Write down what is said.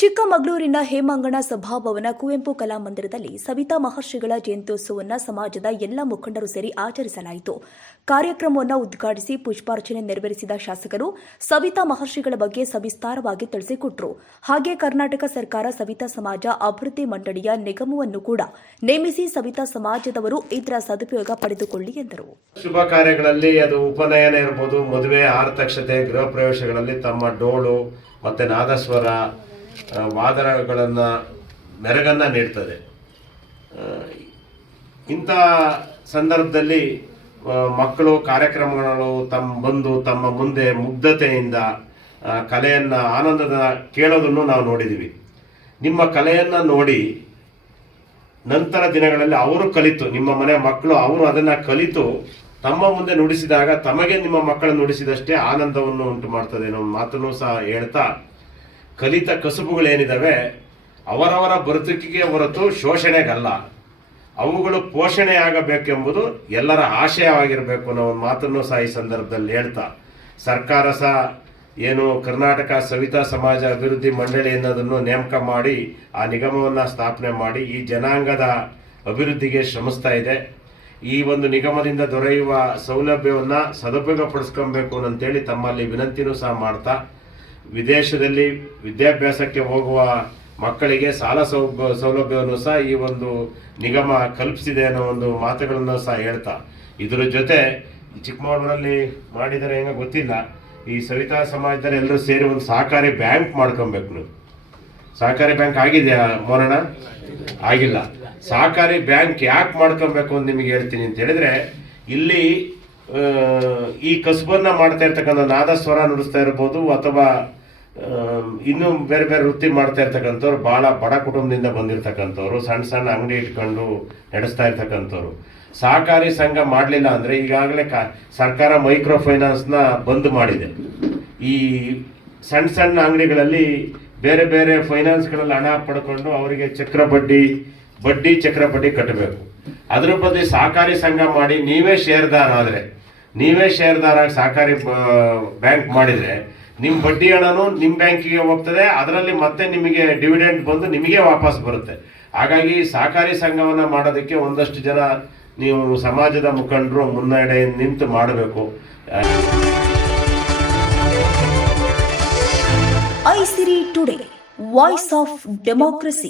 ಚಿಕ್ಕಮಗಳೂರಿನ ಹೇಮಂಗಣ ಸಭಾಭವನ ಕುವೆಂಪು ಕಲಾ ಮಂದಿರದಲ್ಲಿ ಸವಿತಾ ಮಹರ್ಷಿಗಳ ಜಯಂತ್ಯೋತ್ಸವವನ್ನು ಸಮಾಜದ ಎಲ್ಲ ಮುಖಂಡರು ಸೇರಿ ಆಚರಿಸಲಾಯಿತು. ಕಾರ್ಯಕ್ರಮವನ್ನು ಉದ್ಘಾಟಿಸಿ ಪುಷ್ಪಾರ್ಚನೆ ನೆರವೇರಿಸಿದ ಶಾಸಕರು ಸವಿತಾ ಮಹರ್ಷಿಗಳ ಬಗ್ಗೆ ಸವಿಸ್ತಾರವಾಗಿ ತಿಳಿಸಿಕೊಟ್ರು. ಹಾಗೆ ಕರ್ನಾಟಕ ಸರ್ಕಾರ ಸವಿತಾ ಸಮಾಜ ಅಭಿವೃದ್ಧಿ ಮಂಡಳಿಯ ನಿಗಮವನ್ನು ಕೂಡ ನೇಮಿಸಿ ಸವಿತಾ ಸಮಾಜದವರು ಇದರ ಸದುಪಯೋಗ ಪಡೆದುಕೊಳ್ಳಿ ಎಂದರು. ಶುಭ ಕಾರ್ಯಗಳಲ್ಲಿ ಅದು ಉಪನಯನ ಇರಬಹುದು ಮದುವೆ ಆರ್ತಕ್ಷತೆ ಗೃಹ ಪ್ರವೇಶಗಳಲ್ಲಿ ತಮ್ಮ ಡೋಳು ಮತ್ತೆ ನಾದಸ್ವರ ವಾದನಗಳನ್ನು ಮೆರಗನ್ನು ನೀಡ್ತದೆ. ಇಂಥ ಸಂದರ್ಭದಲ್ಲಿ ಮಕ್ಕಳು ಕಾರ್ಯಕ್ರಮಗಳು ತಮ್ಮ ಬಂದು ತಮ್ಮ ಮುಂದೆ ಮುಗ್ಧತೆಯಿಂದ ಕಲೆಯನ್ನು, ಆನಂದದ ಕೇಳೋದನ್ನು ನಾವು ನೋಡಿದ್ದೀವಿ ನಿಮ್ಮ ಕಲೆಯನ್ನು ನೋಡಿ ನಂತರ ದಿನಗಳಲ್ಲಿ ಅವರು ಕಲಿತು, ನಿಮ್ಮ ಮನೆ ಮಕ್ಕಳು ಅವರು ಅದನ್ನ ಕಲಿತು ತಮ್ಮ ಮುಂದೆ ನುಡಿಸಿದಾಗ ತಮಗೆ ನಿಮ್ಮ ಮಕ್ಕಳನ್ನು ನುಡಿಸಿದಷ್ಟೇ ಆನಂದವನ್ನು ಉಂಟು ಮಾಡ್ತದೆ ಅನ್ನೋ ಮಾತನ್ನು ಸಹ ಹೇಳ್ತಾ ಕಲಿತ ಕಸುಬುಗಳೇನಿದಾವೆ, ಅವರವರ ಬದುಕಿಗೆ ಹೊರತು ಶೋಷಣೆಗಲ್ಲ. ಅವುಗಳು ಪೋಷಣೆ ಆಗಬೇಕೆಂಬುದು ಎಲ್ಲರ ಆಶಯವಾಗಿರಬೇಕು ಅನ್ನೋ ಒಂದು ಮಾತನ್ನು ಸಹ ಈ ಸಂದರ್ಭದಲ್ಲಿ ಹೇಳ್ತಾ. ಸರ್ಕಾರ ಸಹ ಏನು ಕರ್ನಾಟಕ ಸವಿತಾ ಸಮಾಜ ಅಭಿವೃದ್ಧಿ ಮಂಡಳಿ ಅನ್ನೋದನ್ನು ನೇಮಕ ಮಾಡಿ, ಆ ನಿಗಮವನ್ನು ಸ್ಥಾಪನೆ ಮಾಡಿ ಈ ಜನಾಂಗದ ಅಭಿವೃದ್ಧಿಗೆ ಶ್ರಮಿಸ್ತಾ ಇದೆ. ಈ ಒಂದು ನಿಗಮದಿಂದ ದೊರೆಯುವ ಸೌಲಭ್ಯವನ್ನು ಸದುಪಯೋಗ ಪಡಿಸ್ಕೊಬೇಕು ಅಂತೇಳಿ ತಮ್ಮಲ್ಲಿ ವಿನಂತಿನೂ ಸಹ ಮಾಡ್ತಾ. ವಿದೇಶದಲ್ಲಿ ವಿದ್ಯಾಭ್ಯಾಸಕ್ಕೆ ಹೋಗುವ ಮಕ್ಕಳಿಗೆ ಸಾಲ ಸೌಭ ಸೌಲಭ್ಯವನ್ನು ಸಹ ಈ ಒಂದು ನಿಗಮ ಕಲ್ಪಿಸಿದೆ ಅನ್ನೋ ಒಂದು ಮಾತುಗಳನ್ನು ಸಹ ಹೇಳ್ತಾ. ಇದರ ಜೊತೆ ಚಿಕ್ಕಮಗಳೂರಲ್ಲಿ ಮಾಡಿದರೆ ಹೆಂಗ ಗೊತ್ತಿಲ್ಲ. ಈ ಸವಿತಾ ಸಮಾಜದಲ್ಲಿ ಎಲ್ಲರೂ ಸೇರಿ ಒಂದು ಸಹಕಾರಿ ಬ್ಯಾಂಕ್ ಮಾಡ್ಕೊಬೇಕು ನೀವು. ಸಹಕಾರಿ ಬ್ಯಾಂಕ್ ಆಗಿದೆಯಾ ಮೋರಣ ಆಗಿಲ್ಲ. ಸಹಕಾರಿ ಬ್ಯಾಂಕ್ ಯಾಕೆ ಮಾಡ್ಕೊಬೇಕು ಅಂತ ನಿಮಗೆ ಹೇಳ್ತೀನಿ ಅಂತ ಹೇಳಿದ್ರೆ, ಇಲ್ಲಿ ಈ ಕಸಬನ್ನ ಮಾಡ್ತಾ ಇರ್ತಕ್ಕಂಥ ನಾದಸ್ವರ ನುಡಿಸ್ತಾ ಇರ್ಬೋದು ಅಥವಾ ಇನ್ನೂ ಬೇರೆ ಬೇರೆ ವೃತ್ತಿ ಮಾಡ್ತಾ ಇರ್ತಕ್ಕಂಥವ್ರು ಭಾಳ ಬಡ ಕುಟುಂಬದಿಂದ ಬಂದಿರತಕ್ಕಂಥವ್ರು, ಸಣ್ಣ ಸಣ್ಣ ಅಂಗಡಿ ಇಟ್ಕೊಂಡು ನಡೆಸ್ತಾ ಇರ್ತಕ್ಕಂಥವ್ರು. ಸಹಕಾರಿ ಸಂಘ ಮಾಡಲಿಲ್ಲ ಅಂದರೆ ಈಗಾಗಲೇ ಕಾ, ಸರ್ಕಾರ ಮೈಕ್ರೋ ಫೈನಾನ್ಸ್ನ ಬಂದ್ ಮಾಡಿದೆ. ಈ ಸಣ್ಣ ಸಣ್ಣ ಅಂಗಡಿಗಳಲ್ಲಿ ಬೇರೆ ಬೇರೆ ಫೈನಾನ್ಸ್ಗಳಲ್ಲಿ ಹಣ ಪಡ್ಕೊಂಡು ಅವರಿಗೆ ಚಕ್ರ ಬಡ್ಡಿ ಬಡ್ಡಿ ಚಕ್ರ ಬಡ್ಡಿ ಕಟ್ಟಬೇಕು. ಅದ್ರ ಬದಲು ಸಹಕಾರಿ ಸಂಘ ಮಾಡಿ ನೀವೇ ಶೇರ್ದಾರ ಆದರೆ, ನೀವೇ ಶೇರ್ದಾರ ಸಹಕಾರಿ ಬ್ಯಾಂಕ್ ಮಾಡಿದರೆ ನಿಮ್ಮ ಬಡ್ಡಿ ಹಣನೂ ನಿಮ್ಮ ಬ್ಯಾಂಕಿಗೆ ಹೋಗ್ತದೆ, ಅದರಲ್ಲಿ ಮತ್ತೆ ನಿಮಗೆ ಡಿವಿಡೆಂಟ್ ಬಂದು ನಿಮಗೆ ವಾಪಸ್ ಬರುತ್ತೆ. ಹಾಗಾಗಿ ಸಹಕಾರಿ ಸಂಘವನ್ನು ಮಾಡೋದಕ್ಕೆ ಒಂದಷ್ಟು ಜನ ನೀವು ಸಮಾಜದ ಮುಖಂಡರು ಮುನ್ನಡೆ ನಿಂತು ಮಾಡಬೇಕು. Isiri today voice of democracy